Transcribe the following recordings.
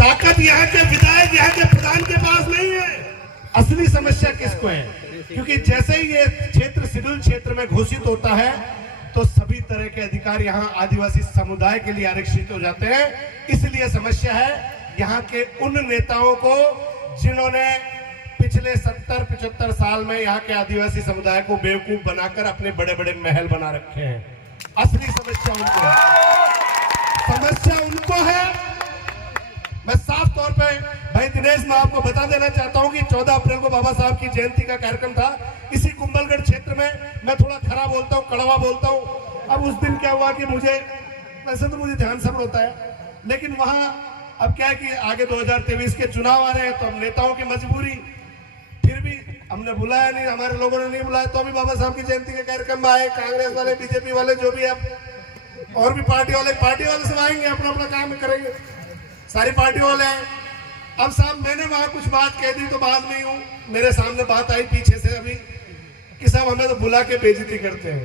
ताकत यहाँ के विधायक, यहाँ के प्रधान के पास नहीं है। असली समस्या किसको है? क्योंकि जैसे ही ये क्षेत्र शेड्यूल क्षेत्र में घोषित होता है तो सभी तरह के अधिकार यहाँ आदिवासी समुदाय के लिए आरक्षित हो जाते हैं। इसलिए समस्या है यहाँ के उन नेताओं को जिन्होंने पिछले 70-75 साल में यहाँ के आदिवासी समुदाय को बेवकूफ बनाकर अपने बड़े बड़े महल बना रखे हैं। असली समस्या उनको है, समस्या उनको है। मैं साफ तौर पे भाई दिनेश, मैं आपको बता देना चाहता हूं कि 14 अप्रैल को बाबा साहब की जयंती का कार्यक्रम था इसी कुंभलगढ़ क्षेत्र में। मैं थोड़ा खराब बोलता हूं, कड़वा बोलता हूं। अब उस दिन क्या हुआ कि मुझे, वैसे तो मुझे ध्यान सब होता है, लेकिन वहां अब क्या है कि आगे 2023 के चुनाव आ रहे हैं, तो हम नेताओं की मजबूरी, फिर भी हमने बुलाया नहीं, हमारे लोगों ने नहीं बुलाया, तो अभी बाबा साहब की जयंती के कार्यक्रम में आए। कांग्रेस वाले, बीजेपी वाले, जो भी अब और भी पार्टी वाले सब आएंगे, अपना अपना काम करेंगे, सारी पार्टी वाले हैं। अब साहब मैंने वहां कुछ बात कह दी तो बात नहीं हूं, मेरे सामने बात आई पीछे से अभी कि साहब हमें तो बुला के बेइज्जती करते हैं।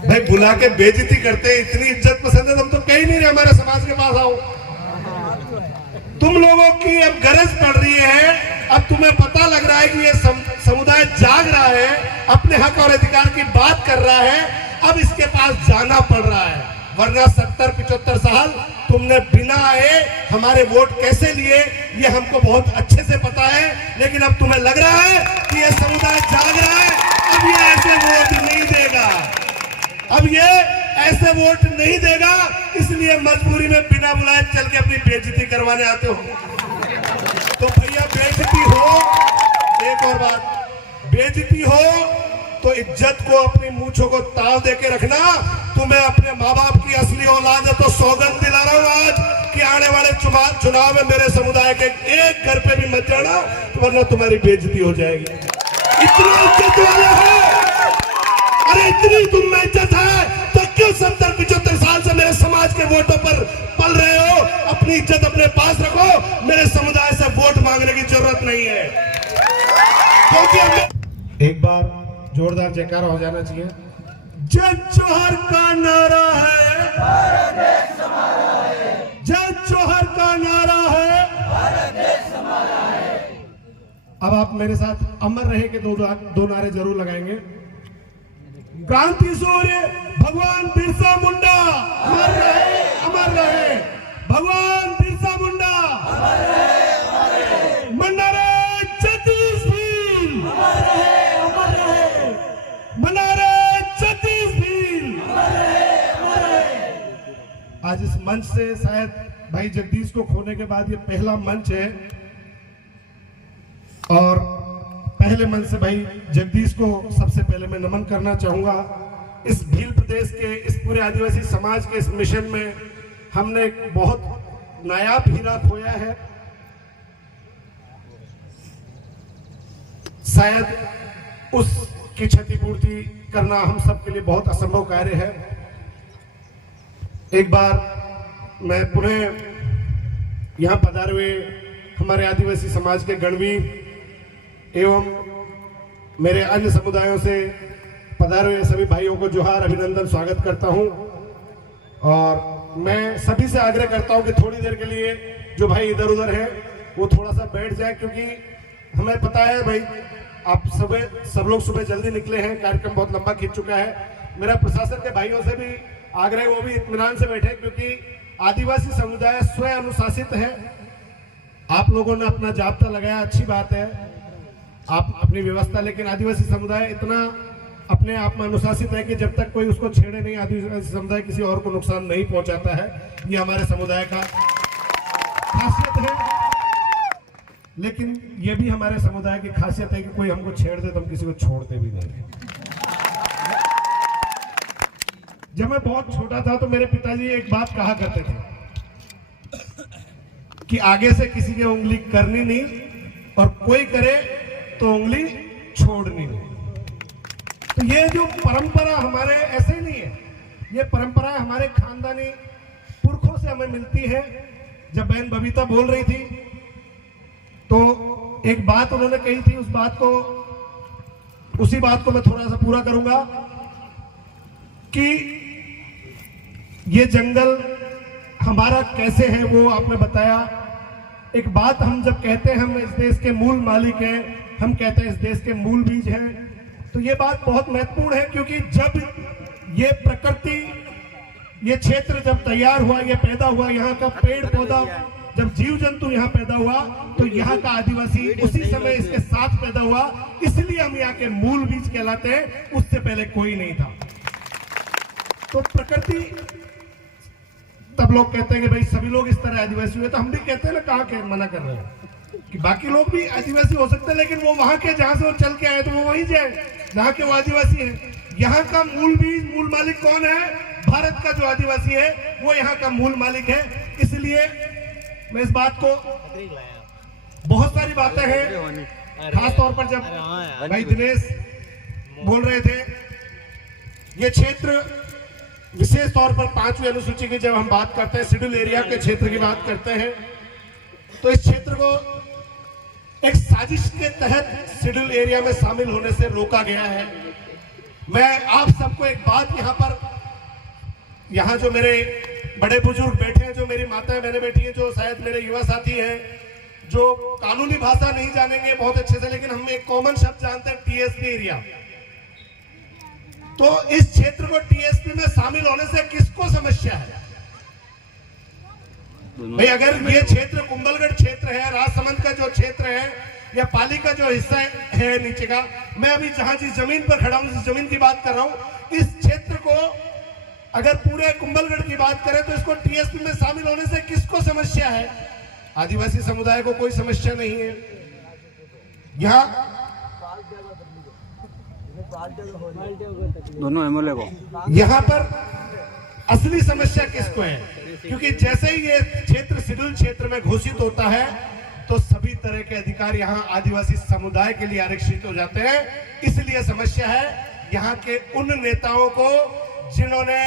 भाई बुला के बेइज्जती करते हैं, इतनी इज्जत पसंद है, तुम तो कहीं नहीं रहे हमारे समाज के पास आओ। तुम लोगों की अब गरज पड़ रही है, अब तुम्हें पता लग रहा है कि ये समुदाय जाग रहा है, अपने हक और अधिकार की बात कर रहा है, अब इसके पास जाना पड़ रहा है। वरना 70-75 साल तुमने बिना आए हमारे वोट कैसे लिए ये हमको बहुत अच्छे से पता है। लेकिन अब तुम्हें लग रहा है कि ये समुदाय जाग रहा है, अब ये ऐसे वोट नहीं देगा, अब ये ऐसे वोट नहीं देगा, इसलिए मजबूरी में बिना बुलाए चल के अपनी बेइज्जती करवाने आते हो। तो भैया बेइज्जती हो, एक और बात, बेइज्जती हो तो इज्जत को, अपनी मूंछों को ताव देके रखना। तुम्हें अपने माँ बाप की असली औलाद है तो सौगंध दिला रहा हूं आज कि आने वाले चुनाव में मेरे समुदाय के एक घर पे भी मत जाना, वरना तुम्हारी बेइज्जती हो जाएगी। इतनी इज्जत वाले हो, अरे इतनी तुम में इज्जत है तो क्यों 70-75 साल से मेरे समाज के वोटों पर पल रहे हो? अपनी इज्जत अपने पास रखो, मेरे समुदाय से वोट मांगने की जरूरत नहीं है। क्योंकि एक बार जोरदार जयकारा हो जाना चाहिए। जय जोहर का नारा है, भारत देश हमारा है। जय जोहर का नारा है, भारत देश हमारा है। अब आप मेरे साथ अमर रहे के दो नारे जरूर लगाएंगे। क्रांति सूर्य भगवान बिरसा मुंडा अमर रहे, अमर रहे। भगवान बिरसा मुंडा अमर रहे, अमर रहे। मन्नारे जगदीश भील अमर रहे, अमर रहे। मन्नारे जगदीश भील अमर रहे, अमर रहे। आज इस मंच से शायद भाई जगदीश को खोने के बाद ये पहला मंच है, और पहले मन से भाई जगदीश को सबसे पहले मैं नमन करना चाहूंगा। इस भील प्रदेश के, इस पूरे आदिवासी समाज के इस मिशन में हमने एक बहुत नायाब हीरा खोया है। शायद उसकी क्षतिपूर्ति करना हम सब के लिए बहुत असंभव कार्य है। एक बार मैं पुनः यहाँ पधारे हुए हमारे आदिवासी समाज के गणवीर एवं मेरे अन्य समुदायों से पधारे हुए सभी भाइयों को जोहार, अभिनंदन, स्वागत करता हूं। और मैं सभी से आग्रह करता हूं कि थोड़ी देर के लिए जो भाई इधर उधर हैं वो थोड़ा सा बैठ जाए, क्योंकि हमें पता है भाई आप सब लोग सुबह जल्दी निकले हैं, कार्यक्रम बहुत लंबा खींच चुका है। मेरा प्रशासन के भाइयों से भी आग्रह, वो भी इत्मीनान से बैठे, क्योंकि आदिवासी समुदाय स्वयं अनुशासित है। आप लोगों ने अपना जाब्ता लगाया, अच्छी बात है, आप अपनी व्यवस्था, लेकिन आदिवासी समुदाय इतना अपने आप में अनुशासित है कि जब तक कोई उसको छेड़े नहीं, आदिवासी समुदाय किसी और को नुकसान नहीं पहुंचाता है। ये हमारे समुदाय का खासियत है। लेकिन ये भी हमारे समुदाय की खासियत है कि कोई हमको छेड़ दे तो हम किसी को छोड़ते भी नहीं। जब मैं बहुत छोटा था तो मेरे पिताजी एक बात कहा करते थे कि आगे से किसी की उंगली करनी नहीं, और कोई करे तो उंगली छोड़नी नहीं। तो ये जो परंपरा हमारे ऐसे नहीं है, ये परंपरा हमारे खानदानी पुरखों से हमें मिलती है। जब बहन बबीता बोल रही थी तो एक बात उन्होंने कही थी, उसी बात को मैं थोड़ा सा पूरा करूंगा कि ये जंगल हमारा कैसे है वो आपने बताया। एक बात हम जब कहते हैं हम इस देश के मूल मालिक हैं, हम कहते हैं इस देश के मूल बीज हैं, तो ये बात बहुत महत्वपूर्ण है, क्योंकि जब ये प्रकृति, ये क्षेत्र जब तैयार हुआ, ये पैदा हुआ, यहाँ का पेड़ पौधा, जब जीव जंतु यहाँ पैदा हुआ, तो यहाँ का आदिवासी उसी समय इसके साथ पैदा हुआ, इसलिए हम यहाँ के मूल बीज कहलाते हैं, उससे पहले कोई नहीं था। तो प्रकृति, तब लोग कहते हैं कि भाई सभी लोग इस तरह आदिवासी हुए, तो हम भी कहते हैं ना, कहाँ के मना कर रहे हैं कि बाकी लोग भी आदिवासी हो सकते हैं, लेकिन वो वहां के जहां से वो चल के आए तो वो वहीं जाए जहां के वो आदिवासी है। यहाँ का मूल बीज, मूल मालिक कौन है? भारत का जो आदिवासी है वो यहाँ का मूल मालिक है। इसलिए मैं इस बात को, बहुत सारी बातें हैं, खास तौर पर जब भाई दिनेश बोल रहे थे, ये क्षेत्र विशेष तौर पर 5वीं अनुसूची की जब हम बात करते हैं, शेड्यूल एरिया के क्षेत्र की बात करते हैं, तो इस क्षेत्र को एक साजिश के तहत शेड्यूल एरिया में शामिल होने से रोका गया है। मैं आप सबको एक बात यहाँ पर, यहाँ जो मेरे बड़े बुजुर्ग बैठे हैं, जो मेरी माताएं बहनें बैठी हैं, जो शायद मेरे युवा साथी हैं, जो कानूनी भाषा नहीं जानेंगे बहुत अच्छे से, लेकिन हम एक कॉमन शब्द जानते हैं, टीएसपी एरिया। तो इस क्षेत्र को टीएसपी में शामिल होने से किसको समस्या है? भाई अगर ये क्षेत्र कुंभलगढ़ क्षेत्र है, राजसमंद का जो क्षेत्र है, या पाली का जो हिस्सा है नीचे का, मैं अभी जहां जिस जमीन पर खड़ा हूं, जिस जमीन की बात कर रहा हूं, इस क्षेत्र को अगर पूरे कुंभलगढ़ की बात करें तो इसको टीएसपी में शामिल होने से किसको समस्या है? आदिवासी समुदाय को कोई समस्या नहीं है। यहाँ दोनों एमएलए को, यहाँ पर असली समस्या किसको है? क्योंकि जैसे ही ये क्षेत्र शेड्यूल क्षेत्र में घोषित होता है तो सभी तरह के अधिकार यहाँ आदिवासी समुदाय के लिए आरक्षित हो जाते हैं। इसलिए समस्या है यहाँ के उन नेताओं को जिन्होंने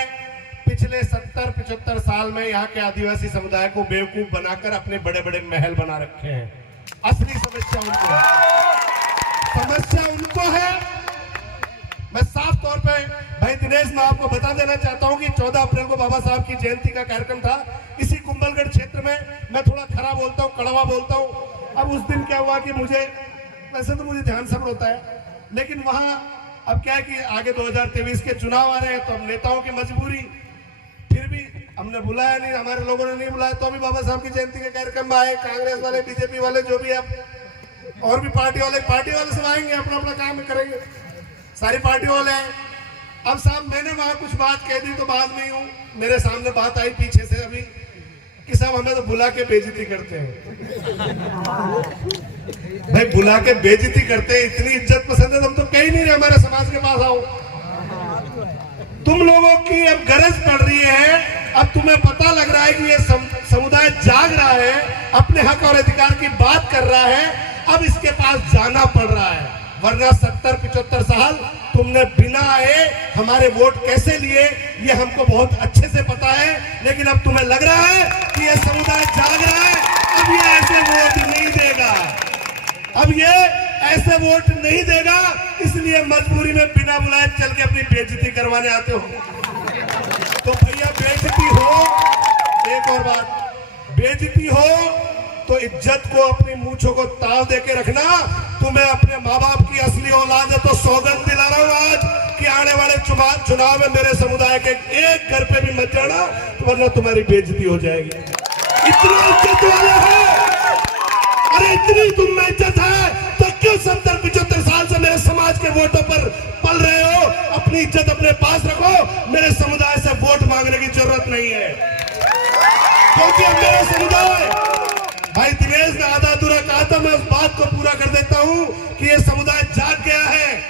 पिछले 70-75 साल में यहाँ के आदिवासी समुदाय को बेवकूफ बनाकर अपने बड़े बड़े महल बना रखे हैं। असली समस्या उनको है, समस्या उनको है। मैं साफ तौर पे भाई दिनेश, मैं आपको बता देना चाहता हूं कि 14 अप्रैल को बाबा साहब की जयंती का कार्यक्रम था इसी कुंभलगढ़ क्षेत्र में। मैं थोड़ा खरा बोलता हूं, कड़वा बोलता हूं। अब उस दिन क्या हुआ कि मुझे, वैसे तो मुझे ध्यान सब होता है, लेकिन वहां अब क्या है कि आगे 2023 के चुनाव आ रहे हैं, तो हम नेताओं की मजबूरी, फिर भी हमने बुलाया नहीं, हमारे लोगों ने नहीं बुलाया, तो अभी बाबा साहब की जयंती के कार्यक्रम में आए। कांग्रेस वाले, बीजेपी वाले, जो भी अब और भी पार्टी वाले सब आएंगे, अपना अपना काम करेंगे, सारी पार्टी वाले हैं। अब साहब मैंने वहां कुछ बात कह दी तो बाद में हूँ मेरे सामने बात आई पीछे से अभी कि साहब हमें तो बुला के बेइज्जती करते हैं। भाई बुला के बेइज्जती करते हैं, इतनी इज्जत पसंद है, तुम तो कहीं नहीं रहे हमारे समाज के पास आओ। तुम लोगों की अब गरज पड़ रही है, अब तुम्हें पता लग रहा है कि ये समुदाय जाग रहा है, अपने हक और अधिकार की बात कर रहा है, अब इसके पास जाना पड़ रहा है। वरना 70-75 साल तुमने बिना आए हमारे वोट कैसे लिए ये हमको बहुत अच्छे से पता है, लेकिन अब तुम्हें लग रहा है कि ये समुदाय जाग रहा है, अब ये ऐसे वोट नहीं देगा, अब ये ऐसे वोट नहीं देगा, इसलिए मजबूरी में बिना बुलाए चल के अपनी बेइज्जती करवाने आते हो। तो भैया बेइज्जती हो, एक और बात, बेइज्जती हो तो इज्जत को, अपनी मूंछों को ताव देके रखना। तुम्हें अपने माँ बाप की असली औलाद है, तो सौगंध दिला रहा हूं आज कि आने वाले चुनाव में मेरे समुदाय के एक घर पे भी मत जाना, वरना तुम्हारी बेइज्जती हो जाएगी। इतनी इज्जत वाले हो, अरे इतनी तुम में इज्जत है तो क्यों 70-75 साल से मेरे समाज के वोटों पर पल रहे हो? अपनी इज्जत अपने पास रखो, मेरे समुदाय से वोट मांगने की जरूरत नहीं है, क्योंकि अब मेरा समुदाय, भाई दिनेश ने आधा अधूरा कहा था, मैं उस बात को पूरा कर देता हूं कि ये समुदाय जाग गया है।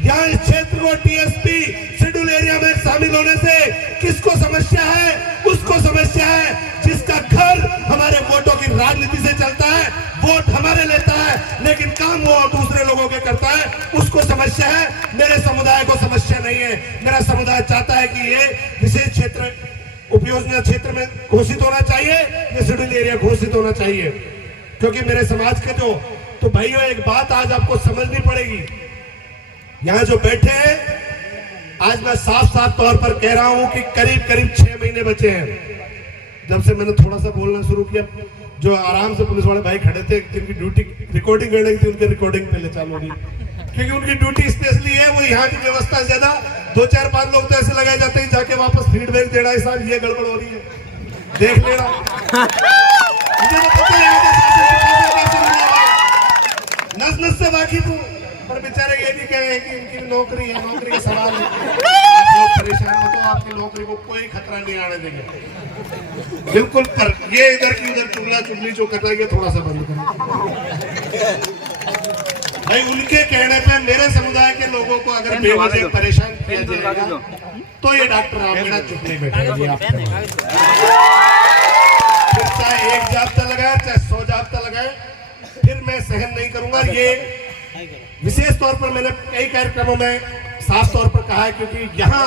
यहाँ इस क्षेत्र को टीएसपी शेड्यूल एरिया में शामिल होने से किसको समस्या है? उसको समस्या है जिसका घर हमारे वोटों की राजनीति से चलता है, वोट हमारे लेता है, लेकिन काम वो दूसरे लोगों के करता है, उसको समस्या है। मेरे समुदाय को समस्या नहीं है। मेरा समुदाय चाहता है कि ये विशेष क्षेत्र, उपयोजना क्षेत्र में घोषित होना चाहिए, ये शेड्यूल एरिया घोषित होना चाहिए, क्योंकि मेरे समाज के जो, तो भाइयों एक बात आज आपको समझनी पड़ेगी, यहाँ जो बैठे हैं, आज मैं साफ साफ तौर पर कह रहा हूं कि करीब 6 महीने बचे हैं। जब से मैंने थोड़ा सा बोलना शुरू किया, जो आराम से पुलिस वाले भाई खड़े थे जिनकी ड्यूटी रिकॉर्डिंग करने की थी, उनकी रिकॉर्डिंग पहले चालू हो रही, क्योंकि उनकी ड्यूटी स्पेशली है, वो यहाँ की व्यवस्था से ज्यादा 2-4-5 लोग तो ऐसे लगाए जाते हैं जाके वापस फीडबैक देना है, साहब ये गड़बड़ हो रही है, देख लेना। मुझे तो पता है नस नस से वाकिफ हूँ, पर बेचारे ये भी कहे कि इनकी नौकरी है, नौकरी का सवाल है, आप लोग परेशान हो तो आपकी नौकरी को कोई खतरा नहीं आने देंगे, बिल्कुल। पर ये इधर की उधर चुगला चुगली जो कर रहा है थोड़ा सा बंद करें भाई। उनके कहने पे मेरे समुदाय के लोगों को अगर बेवजह परेशान किया जाएगा तो ये डॉक्टर रामगढ़ चुप नहीं बैठेगा। फिर चाहे 1 जाब्ता लगाए चाहे 100 जाब्ता लगाए, फिर मैं सहन नहीं करूंगा। ये विशेष तौर पर मैंने कई कार्यक्रमों में साफ तौर पर कहा है, क्योंकि यहाँ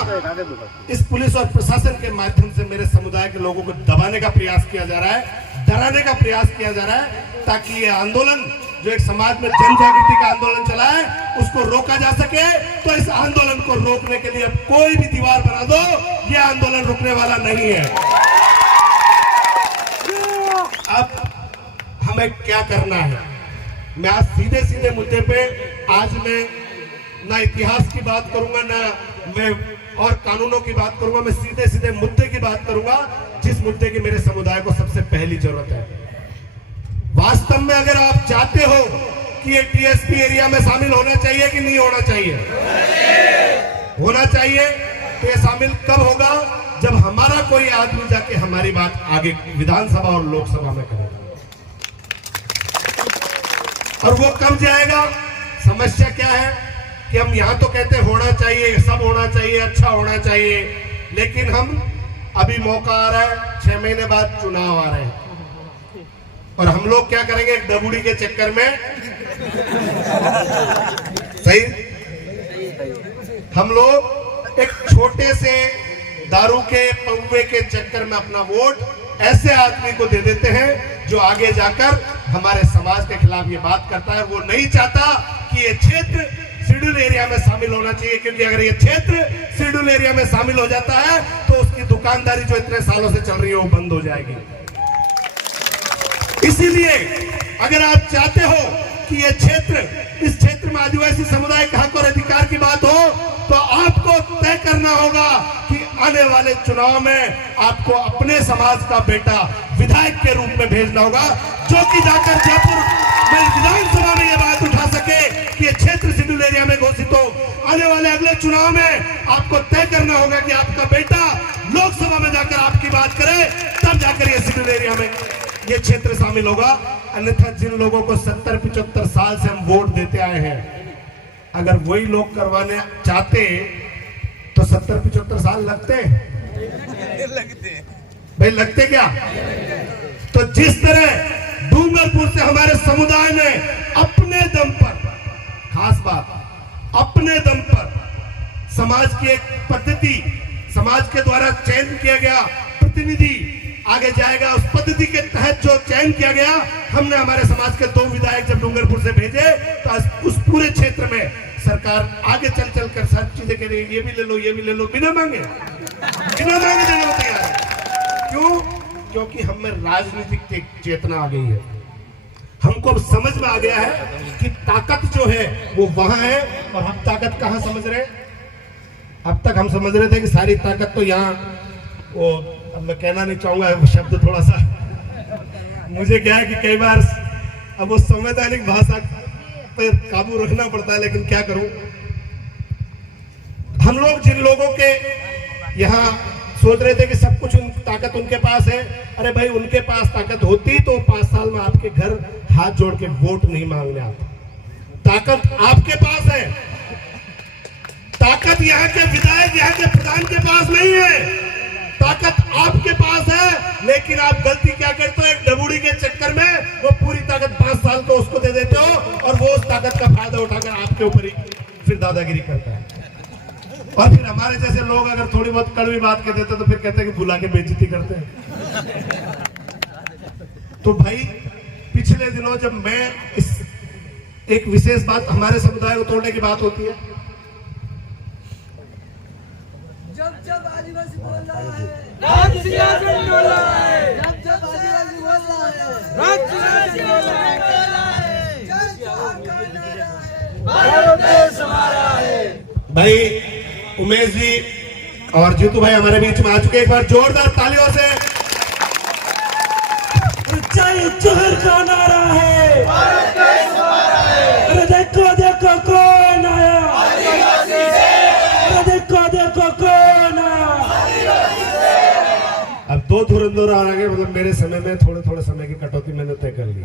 इस पुलिस और प्रशासन के माध्यम से मेरे समुदाय के लोगों को दबाने का प्रयास किया जा रहा है, डराने का प्रयास किया जा रहा है, ताकि ये आंदोलन जो एक समाज में जन जागृति का आंदोलन चला है उसको रोका जा सके। तो इस आंदोलन को रोकने के लिए अब कोई भी दीवार बना दो, ये आंदोलन रुकने वाला नहीं है। अब हमें क्या करना है, मैं आज सीधे सीधे मुद्दे पे, आज मैं ना इतिहास की बात करूंगा ना मैं और कानूनों की बात करूंगा, मैं सीधे सीधे मुद्दे की बात करूंगा, जिस मुद्दे की मेरे समुदाय को सबसे पहली जरूरत है। वास्तव में अगर आप चाहते हो कि ये टीएसपी एरिया में शामिल होना चाहिए कि नहीं होना चाहिए, होना चाहिए, तो ये शामिल कब होगा, जब हमारा कोई आदमी जाके हमारी बात आगे विधानसभा और लोकसभा में करेगा। और वो कब जाएगा? समस्या क्या है कि हम यहां तो कहते होना चाहिए, सब होना चाहिए, अच्छा होना चाहिए, लेकिन हम अभी मौका आ रहा है, 6 महीने बाद चुनाव आ रहे हैं, और हम लोग क्या करेंगे एक डबुड़ी के चक्कर में, सही, हम लोग एक छोटे से दारू के पौवे के चक्कर में अपना वोट ऐसे आदमी को दे देते हैं जो आगे जाकर हमारे समाज के खिलाफ ये बात करता है। वो नहीं चाहता कि ये क्षेत्र शेड्यूल एरिया में शामिल होना चाहिए, क्योंकि अगर ये क्षेत्र शेड्यूल एरिया में शामिल हो जाता है तो उसकी दुकानदारी जो इतने सालों से चल रही है वो बंद हो जाएगी। इसीलिए अगर आप चाहते हो कि ये क्षेत्र, इस क्षेत्र में आदिवासी समुदाय के हक और अधिकार की बात हो, तो आपको तय करना होगा कि आने वाले चुनाव में आपको अपने समाज का बेटा विधायक के रूप में भेजना होगा, जो कि जाकर जयपुर में विधानसभा में ये बात उठा सके कि ये क्षेत्र शेड्यूल एरिया में घोषित हो। आने वाले अगले चुनाव में आपको तय करना होगा कि आपका बेटा लोकसभा में जाकर आपकी बात करे, तब जाकर ये शेड्यूल एरिया में ये क्षेत्र शामिल होगा। अन्यथा जिन लोगों को 70-75 साल से हम वोट देते आए हैं, अगर वही लोग करवाने चाहते तो 70-75 साल लगते भाई, लगते क्या? तो जिस तरह डूंगरपुर से हमारे समुदाय ने अपने दम पर, खास बात, अपने दम पर समाज की एक पद्धति, समाज के द्वारा चयन किया गया प्रतिनिधि आगे जाएगा, उस पद्धति के तहत जो चयन किया गया, हमने हमारे समाज के 2 विधायक जब डूंगरपुर से भेजे तो उस पूरे क्षेत्र में सरकार आगे चल चल कर सब चीजें कह रही है, ये भी ले लो, ये भी ले लो, बिना मांगे देने को तैयार है। क्यों? क्योंकि हमें राजनीतिक चेतना आ गई है, हमको अब समझ में आ गया है कि ताकत जो है वो वहां है, और हम ताकत कहां समझ रहे हैं? अब तक हम समझ रहे थे कि सारी ताकत तो यहाँ, वो अब मैं कहना नहीं चाहूंगा शब्द, थोड़ा सा मुझे क्या है कि कई बार अब वो संवैधानिक भाषा पर काबू रखना पड़ता है, लेकिन क्या करूं। हम लोग जिन लोगों के यहाँ सोच रहे थे कि सब कुछ ताकत उनके पास है, अरे भाई उनके पास ताकत होती तो 5 साल में आपके घर हाथ जोड़ के वोट नहीं मांगने आता। ताकत आपके पास है, ताकत यहाँ के विधायक, यहाँ के प्रधान के पास नहीं है, ताकत आपके पास है। लेकिन आप गलती क्या करते हो, एक डबूड़ी के चक्कर में वो पूरी ताकत 5 साल को उसको दे देते हो, और वो उस ताकत का फायदा उठाकर आपके ऊपर ही फिर दादागिरी करता है। और फिर हमारे जैसे लोग अगर थोड़ी बहुत कड़वी बात कहते थे तो फिर कहते हैं कि बुला के बेइज्जती करते हैं। तो भाई पिछले दिनों जब मैं इस एक विशेष बात, हमारे समुदाय को तोड़ने की बात होती है, जब आदिवासी बोल रहा है राज सिंहासन डोला है, जब जब आदिवासी बोल रहा है, राज सिंहासन डोला है, जय जोहार का नारा है, भारत देश हमारा है। भाई उमेश जी और जीतू भाई हमारे बीच में आ चुके, एक बार जोरदार तालियों से। जय जोहर का नारा है, भारत देश हमारा है, अरे देखो देखो कौन आया, आदिवासी से, अरे देखो देखो कौन आया। अब दो धुरंधर आ गए, मतलब मेरे समय में थोड़े थोड़े समय की कटौती मैंने तय कर ली।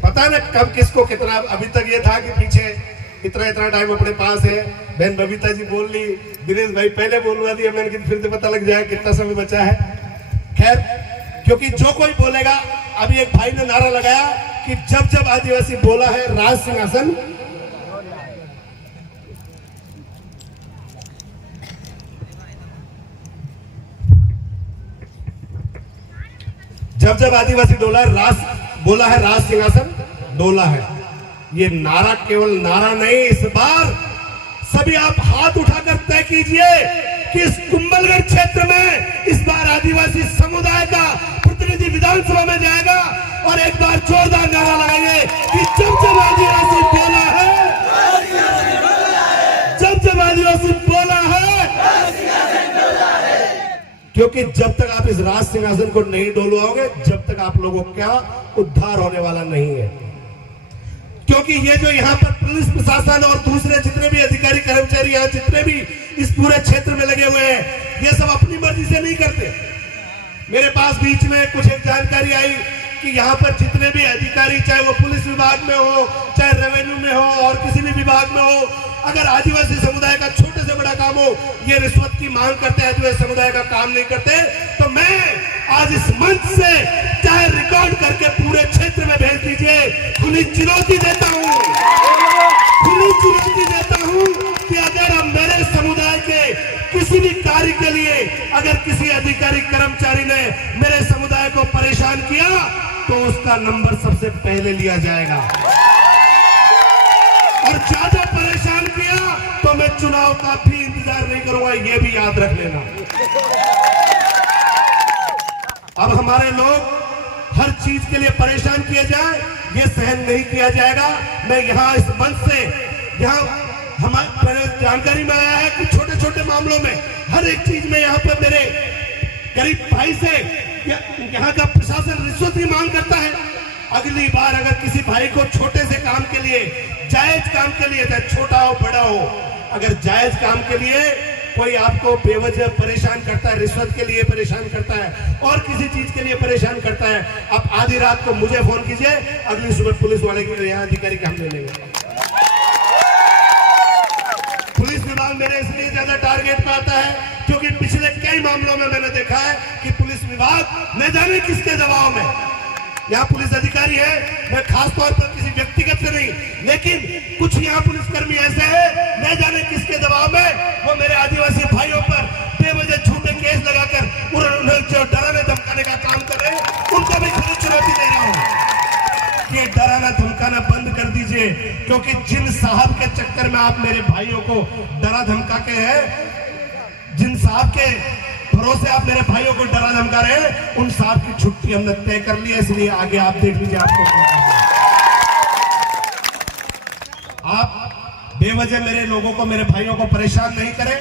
पता ना कब किसको कितना, अभी तक ये था कि पीछे इतना इतना टाइम अपने पास है। बहन बबीता जी बोल ली, दिनेश भाई पहले बोलवा दिया मैंने कि फिर से पता लग जाए कितना समय बचा है। खैर, क्योंकि जो कोई बोलेगा, अभी एक भाई ने नारा लगाया कि जब जब आदिवासी बोला है राज सिंहासन, जब जब आदिवासी बोला है राज सिंहासन डोला है। ये नारा केवल नारा नहीं, इस बार सभी आप हाथ उठाकर तय कीजिए कि इस कुंभलगढ़ क्षेत्र में इस बार आदिवासी समुदाय का प्रतिनिधि विधानसभा में जाएगा। और एक बार जोरदार नारा लगाइए कि जब जब आदिवासी बोला है, जब जब आदिवासी बोला है, क्योंकि जब तक आप इस राज सिंहासन को नहीं डोलवाओगे, जब तक आप लोगों का उद्धार होने वाला नहीं है। क्योंकि ये जो यहाँ पर पुलिस प्रशासन और दूसरे जितने भी अधिकारी कर्मचारी यहाँ जितने भी इस पूरे क्षेत्र में लगे हुए हैं, ये सब अपनी मर्जी से नहीं करते। मेरे पास बीच में कुछ एक जानकारी आई कि यहाँ पर जितने भी अधिकारी, चाहे वो पुलिस विभाग में हो, चाहे रेवेन्यू में हो और किसी भी विभाग में हो, अगर आदिवासी समुदाय का छोटे से बड़ा काम हो, ये रिश्वत की मांग करते हैं, आदिवासी समुदाय का काम नहीं करते। तो मैं आज इस मंच से चाहे रिकॉर्ड करके पूरे क्षेत्र में भेज दीजिए, खुली चुनौती देता हूं कि अगर हम मेरे समुदाय के किसी भी कार्य के लिए अगर किसी अधिकारी कर्मचारी ने मेरे समुदाय को परेशान किया, तो उसका नंबर सबसे पहले लिया जाएगा। और ज्यादा परेशान किया तो मैं चुनाव का भी इंतजार नहीं करूंगा, ये भी याद रख लेना। अब हमारे लोग हर चीज के लिए परेशान किए जाए, ये सहन नहीं किया जाएगा। मैं यहाँ इस मंच से यहाँ हमारे जानकारी में आया है कि छोटे छोटे मामलों में हर एक चीज में यहाँ पर मेरे गरीब भाई से यहाँ का प्रशासन रिश्वत की मांग करता है। अगली बार अगर किसी भाई को छोटे से काम के लिए, जायज काम के लिए, चाहे छोटा हो बड़ा हो, अगर जायज काम के लिए कोई आपको बेवजह परेशान करता है, रिश्वत के लिए परेशान करता है और किसी चीज के लिए परेशान करता है, आप आधी रात को मुझे फोन कीजिए, अगली सुबह पुलिस वाले के यहाँ अधिकारी के हम ले लेंगे। पुलिस विभाग मेरे इसलिए ज्यादा टारगेट पे आता है क्योंकि पिछले कई मामलों में मैंने देखा है कि पुलिस विभाग न जाने किसके दबाव में, यहाँ पुलिस अधिकारी है, मैं खास तौर पर किसी व्यक्तिगत से नहीं, लेकिन कुछ यहाँ पुलिसकर्मी ऐसे हैं न जाने किसके दबाव में वो मेरे आदिवासी भाइयों पर बेवजह झूठे केस लगाकर उन्हें जो डराने धमकाने का काम कर रहे हैं, उनको भी खुली चुनौती दे रहा हूँ कि डराना धमकाना बंद कर दीजिए। क्योंकि जिन साहब के चक्कर में आप मेरे भाइयों को डरा धमका के हैं, जिन साहब के भरोसे आप मेरे भाइयों को डरा धमका रहे हैं, उन साहब की छुट्टी हमने तय कर ली है। इसलिए आगे आप देख लीजिए आपको आप बेवजह मेरे लोगों को, मेरे भाइयों को परेशान नहीं करें,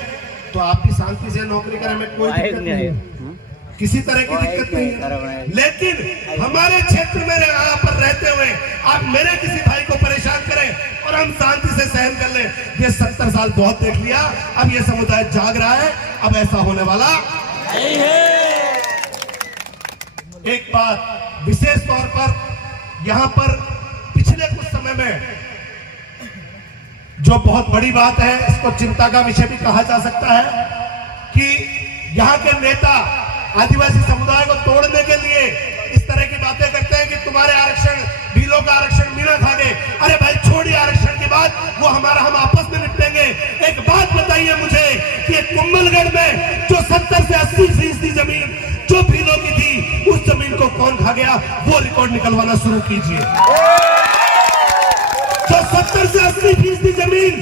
तो आप भी शांति से नौकरी करें, में कोई दिक्कत नहीं है, किसी तरह की दिक्कत नहीं है। लेकिन हमारे क्षेत्र में यहाँ पर रहते हुए आप मेरे किसी भाई को परेशान करें और हम शांति से सहन कर लें, ये 70 साल बहुत देख लिया। अब ये समुदाय जाग रहा है, अब ऐसा होने वाला नहीं है। एक बात विशेष तौर पर यहाँ पर पिछले कुछ समय में जो बहुत बड़ी बात है, इसको चिंता का विषय भी कहा जा सकता है कि यहाँ के नेता आदिवासी समुदाय को तोड़ने के लिए इस तरह की बातें करते हैं कि तुम्हारे आरक्षण, भीलों का आरक्षण मीना खा गए। अरे भाई छोड़िए आरक्षण की बात, वो हमारा हम आपस में निपटेंगे। एक बात बताइए मुझे कि कुंभलगढ़ में जो 70 से 80% जमीन जो भीलों की थी, उस जमीन को कौन खा गया, वो रिकॉर्ड निकलवाना शुरू कीजिए। जो 70 से 80% जमीन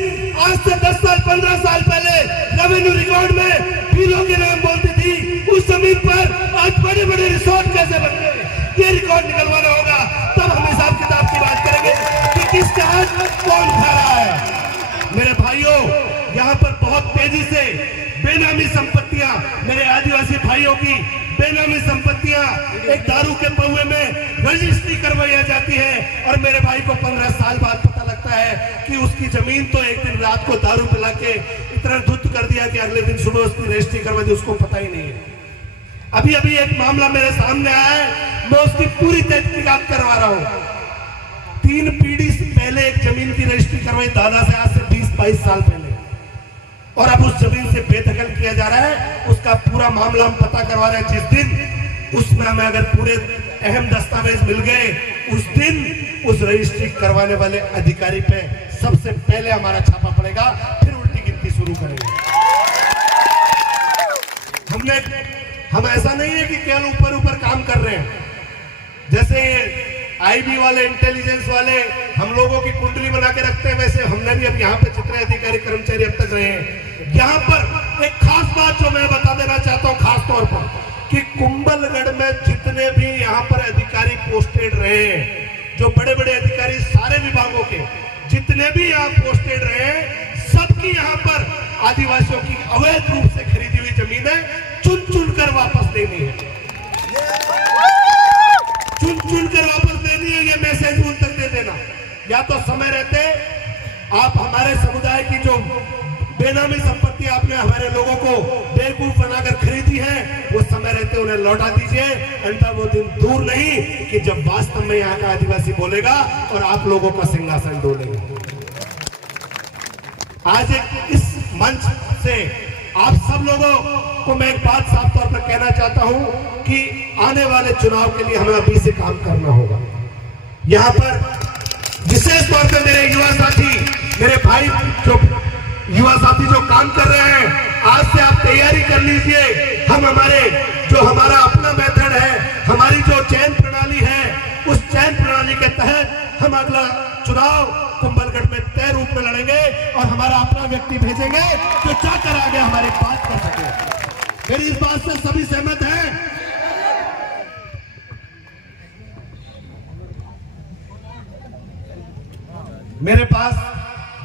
आज से 10 साल 15 साल पहले रेवेन्यू रिकॉर्ड में भीलों के नाम बोलती थी, आज बड़े बड़े रिसोर्ट कैसे बन रहे, ये रिकॉर्ड निकलवाना होगा, तब हम हिसाब किताब की बात करेंगे कि किसका हाथ कौन खा रहा है। मेरे भाइयों, यहाँ पर बहुत तेजी से बेनामी संपत्तियां, मेरे आदिवासी भाइयों की बेनामी संपत्तियां एक दारू के पौवे में रजिस्ट्री करवाई जाती है, और मेरे भाई को 15 साल बाद पता लगता है कि उसकी जमीन तो एक दिन रात को दारू पिला के इतना धुत कर दिया कि अगले दिन सुबह उसकी रजिस्ट्री करवा दी, उसको पता ही नहीं है। अभी अभी एक मामला मेरे सामने आया है, मैं उसकी पूरी तहकीकात करवा रहा हूं। 3 पीढ़ी से पहले एक जमीन की रजिस्ट्री करवाई दादा से, आज से 20-22 साल पहले, और अब उस जमीन से बेदखल किया जा रहा है। उसका पूरा मामला हम पता करवा रहे हैं। जिस दिन उसमें हमें अगर पूरे अहम दस्तावेज मिल गए, उस दिन उस रजिस्ट्री करवाने वाले अधिकारी पे सबसे पहले हमारा छापा पड़ेगा, फिर उल्टी गिनती शुरू करेंगे। हम ऐसा नहीं है कि केवल ऊपर ऊपर काम कर रहे हैं, जैसे आईबी वाले, इंटेलिजेंस वाले हम लोगों की कुंडली बना के रखते हैं, वैसे हमने भी अब यहाँ पे जितने अधिकारी कर्मचारी अब तक रहे हैं, यहाँ पर एक खास बात जो मैं बता देना चाहता हूँ खास तौर पर, कि कुंभलगढ़ में जितने भी यहाँ पर अधिकारी पोस्टेड रहे हैं, जो बड़े बड़े अधिकारी सारे विभागों के जितने भी यहाँ पोस्टेड रहे हैं, सबकी यहाँ पर आदिवासियों की अवैध रूप से खरीदी हुई जमीनें चुन चुन कर वापस लेनी है, चुन चुन कर वापस लेनी है। ये मैसेज उन तक दे देना, या तो समय रहते आप हमारे समुदाय की जो बेनामी संपत्ति आपने हमारे लोगों को बेवकूफ बनाकर खरीदी है, वो समय रहते उन्हें लौटा दीजिए, अन्यथा वो दिन दूर नहीं कि जब वास्तव में यहाँ का आदिवासी बोलेगा और आप लोगों का सिंहासन डोलेगा। आज इस मंच से आप सब लोगों को मैं एक बात साफ तौर पर कहना चाहता हूं कि आने वाले चुनाव के लिए हमें अभी से काम करना होगा। यहाँ पर विशेष तौर पे मेरे युवा साथी, मेरे भाई जो युवा साथी जो काम कर रहे हैं, आज से आप तैयारी कर लीजिए। हम हमारा अपना मेथड है, हमारी जो चयन प्रणाली है, उस चयन प्रणाली के तहत हम अगला चुनाव कुंभलगढ़ में तय रूप में लड़ेंगे और हमारा अपना व्यक्ति भेजेंगे जो जाकर आगे हमारी बात कर सके। मेरी इस बात से सभी सहमत हैं? मेरे पास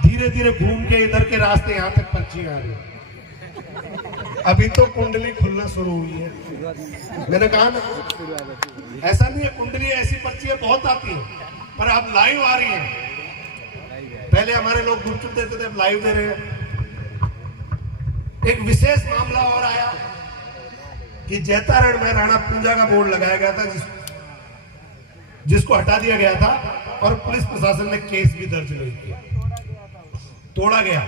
धीरे धीरे घूम के इधर के रास्ते यहां तक पर्ची आ गई, अभी तो कुंडली खुलना शुरू हुई है। मैंने कहा ना, ऐसा नहीं है, कुंडली ऐसी पर्चियां बहुत आती हैं, पर अब लाइव आ रही है। पहले हमारे लोग गुपचुप देते थे, अब लाइव दे रहे हैं। एक विशेष मामला और आया कि जैतारण में राणा पूंजा का बोर्ड लगाया गया था, जिसको हटा दिया गया था और पुलिस प्रशासन ने केस भी दर्ज नहीं किया, तोड़ा गया।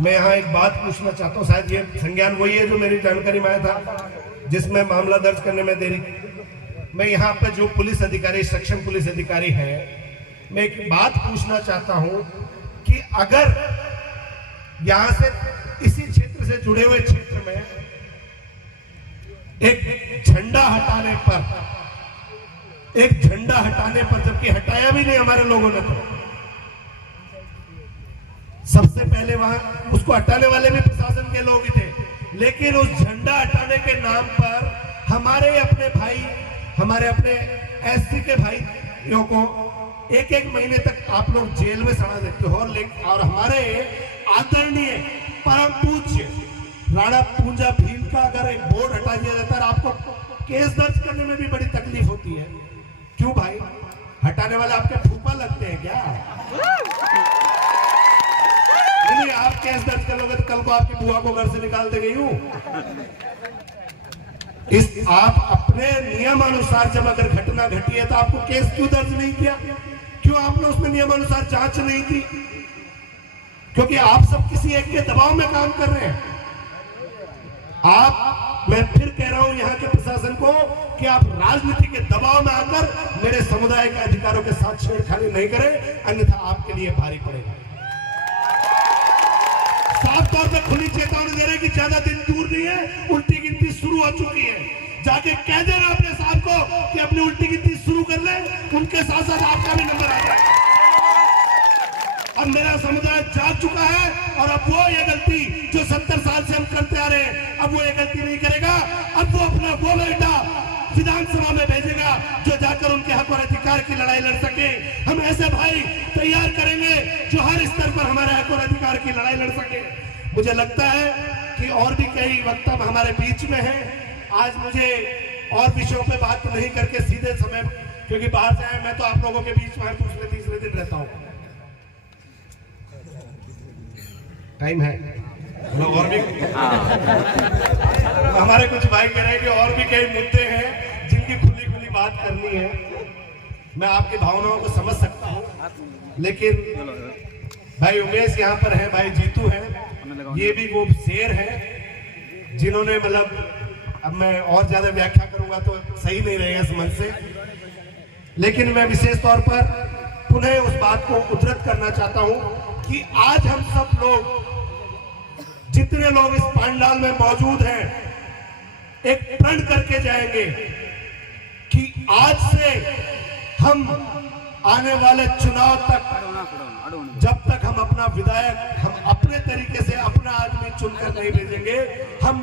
मैं यहाँ एक बात पूछना चाहता हूँ, शायद ये संज्ञान वही है जो मेरी जानकारी में आया था, जिसमें मामला दर्ज करने में देरी। मैं यहाँ पे जो पुलिस अधिकारी, सक्षम पुलिस अधिकारी है, मैं एक बात पूछना चाहता हूँ कि अगर यहाँ से इसी क्षेत्र से जुड़े हुए क्षेत्र में एक झंडा हटाने पर जबकि हटाया भी नहीं हमारे लोगों ने, तो सबसे पहले वहां उसको हटाने वाले भी प्रशासन के लोग ही थे, लेकिन उस झंडा हटाने के नाम पर हमारे अपने भाई, हमारे अपने एससी के भाइयों को एक महीने तक आप लोग जेल में सड़ा देते हो, और हमारे आदरणीय परम पूज्य राणा पूंजा भील का अगर एक बोर्ड हटा दिया जाता है, आपको केस दर्ज करने में भी बड़ी तकलीफ होती है। क्यों भाई? हटाने वाले आपके फूफा लगते हैं क्या? नहीं, आप केस दर्ज कर लोगे तो कल को आपकी बुआ को घर से निकाल देंगे। यूं आप अपने नियमानुसार जब अगर घटना घटी है तो आपको केस क्यों दर्ज नहीं किया? क्यों आपने उसमें नियमानुसार जांच नहीं की? क्योंकि आप सब किसी एक के दबाव में काम कर रहे हैं। मैं फिर कह रहा हूं यहाँ के प्रशासन को कि आप राजनीति के दबाव में आकर मेरे समुदाय के अधिकारों के साथ छेड़खानी नहीं करें, अन्यथा आपके लिए भारी पड़ेगा। साफ तौर पर खुली चेतावनी दे रहे हैं कि ज्यादा दिन दूर नहीं है, उल्टी गिनती शुरू हो चुकी है। जाके कह देना अपने साहब को कि अपनी उल्टी गिनती शुरू कर ले, उनके साथ साथ आपका भी नंबर आ जाए। और मेरा समुदाय जाग चुका है, और अब वो ये गलती जो 70 75 साल से हम करते आ रहे हैं, अब वो ये गलती नहीं करेगा। अब वो अपना वो बेटा विधानसभा में भेजेगा जो जाकर उनके हक और अधिकार की लड़ाई लड़ सके। हम ऐसे भाई तैयार करेंगे जो हर स्तर पर हमारे हक और अधिकार की लड़ाई लड़ सके। मुझे लगता है कि और भी कई वक्ता हमारे बीच में हैं। आज मुझे और विषयों पे बात तो नहीं करके सीधे समय, क्योंकि बाहर से आए, मैं तो आप लोगों के बीच में दूसरे तीसरे दिन रहता हूँ। टाइम है लोग और भी हमारे कुछ भाई कह रहे हैं कि और भी कई मुद्दे हैं जिनकी खुली खुली बात करनी है। मैं आपकी भावनाओं को समझ सकता हूँ, लेकिन भाई उमेश यहाँ पर है, भाई जीतू है, ये भी वो शेर है जिन्होंने मतलब, अब मैं और ज्यादा व्याख्या करूंगा तो सही नहीं रहेगा समझ से, लेकिन मैं विशेष तौर पर पुनः उस बात को उद्धृत करना चाहता हूं कि आज हम सब लोग, जितने लोग इस पंडाल में मौजूद हैं, एक प्रण करके जाएंगे कि आज से हम आने वाले चुनाव तक, जब तक हम अपना विधायक हम अपने तरीके से अपना आदमी चुनकर नहीं भेजेंगे, हम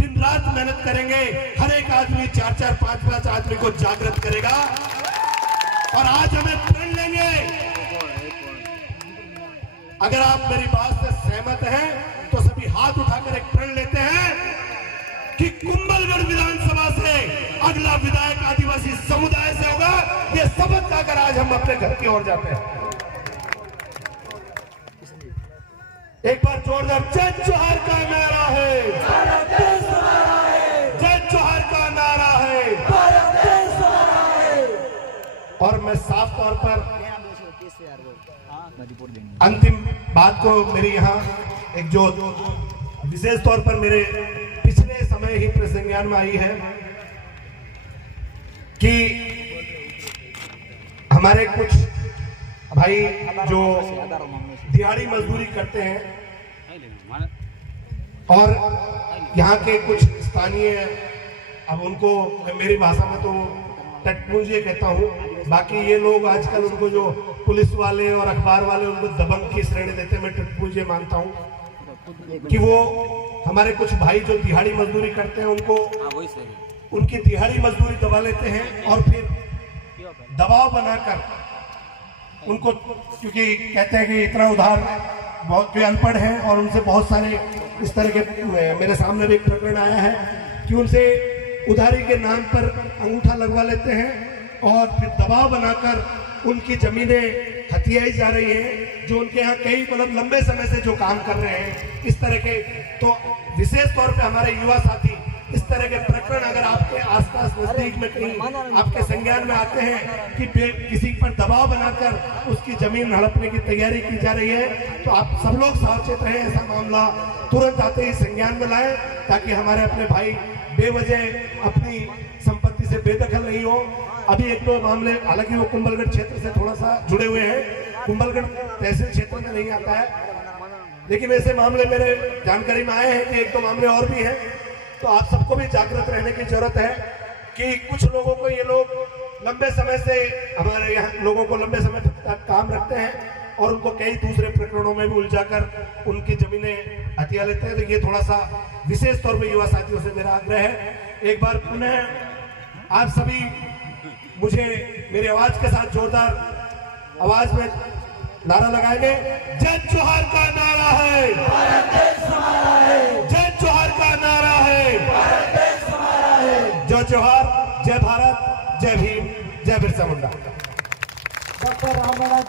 दिन रात मेहनत करेंगे। हर एक आदमी 4-4, 5-5 आदमी को जागृत करेगा और आज हमें प्रण लेंगे। अगर आप मेरी बात से सहमत हैं तो सभी हाथ उठाकर एक प्रण लेते हैं कि कुंभलगढ़ विधानसभा से अगला विधायक आदिवासी समुदाय से होगा। ये शपथ खाकर आज हम अपने घर की ओर जाते हैं। एक बार जोरदार जय जोहार का नारा है, जय जोहार का नारा है। और मैं साफ तौर पर अंतिम बात को मेरी यहाँ एक जो विशेष तौर पर मेरे पिछले समय ही प्रसंज्ञान में आई है कि हमारे कुछ भाई जो दिहाड़ी मजदूरी करते हैं और यहाँ के कुछ स्थानीय, अब उनको मेरी भाषा में तो टटपुंजे कहता हूँ, बाकी ये लोग आजकल उनको जो पुलिस वाले और अखबार वाले उनको दबंग की श्रेणी देते हैं, मैं टटपुंजे मानता हूँ कि वो हमारे कुछ भाई जो दिहाड़ी मजदूरी करते हैं उनको उनकी दिहाड़ी मजदूरी दबा लेते हैं और फिर दबाव बनाकर उनको, क्योंकि कहते हैं कि इतना उधार, बहुत जो अनपढ़ हैं और उनसे बहुत सारे इस तरह के, मेरे सामने भी एक प्रकरण आया है कि उनसे उधारी के नाम पर अंगूठा लगवा लेते हैं और फिर दबाव बनाकर उनकी जमीनें हथियाई जा रही हैं, जो उनके यहाँ कई मतलब लंबे समय से जो काम कर रहे हैं इस तरह के। तो विशेष तौर पे हमारे युवा साथी, इस तरह के प्रकरण अगर आपके आसपास नजदीक में कहीं आपके संज्ञान में आते हैं कि किसी पर दबाव बनाकर उसकी जमीन हड़पने की तैयारी की जा रही है, तो आप सब लोग सावचेत रहें, ऐसा मामला तुरंत आते ही संज्ञान में लाएं ताकि हमारे अपने भाई बेवजह अपनी संपत्ति से बेदखल नहीं हो। अभी एक दो मामले, हालांकि वो कुंभलगढ़ क्षेत्र से थोड़ा सा जुड़े हुए हैं, कुंभलगढ़ तहसील क्षेत्र में नहीं आता है, लेकिन ऐसे मामले मेरे जानकारी में आए हैं कि एक दो मामले और भी हैं। तो आप सबको भी जागृत रहने की जरूरत है कि कुछ लोगों को, ये लोग लंबे समय से हमारे यहाँ लोगों को लंबे समय तक काम रखते हैं और उनको कई दूसरे प्रकरणों में भी उलझाकर उनकी जमीनें हथिया लेते हैं। तो ये थोड़ा सा विशेष तौर पे युवा साथियों से मेरा आग्रह है, एक बार पुनः आप सभी मुझे मेरी आवाज के साथ जोरदार आवाज में नारा लगाएंगे। जय जोहार का नारा है, जय जोहार का नारा है, जय जोहार, जय भारत, जय भीम, जय बिरसा मुंडा।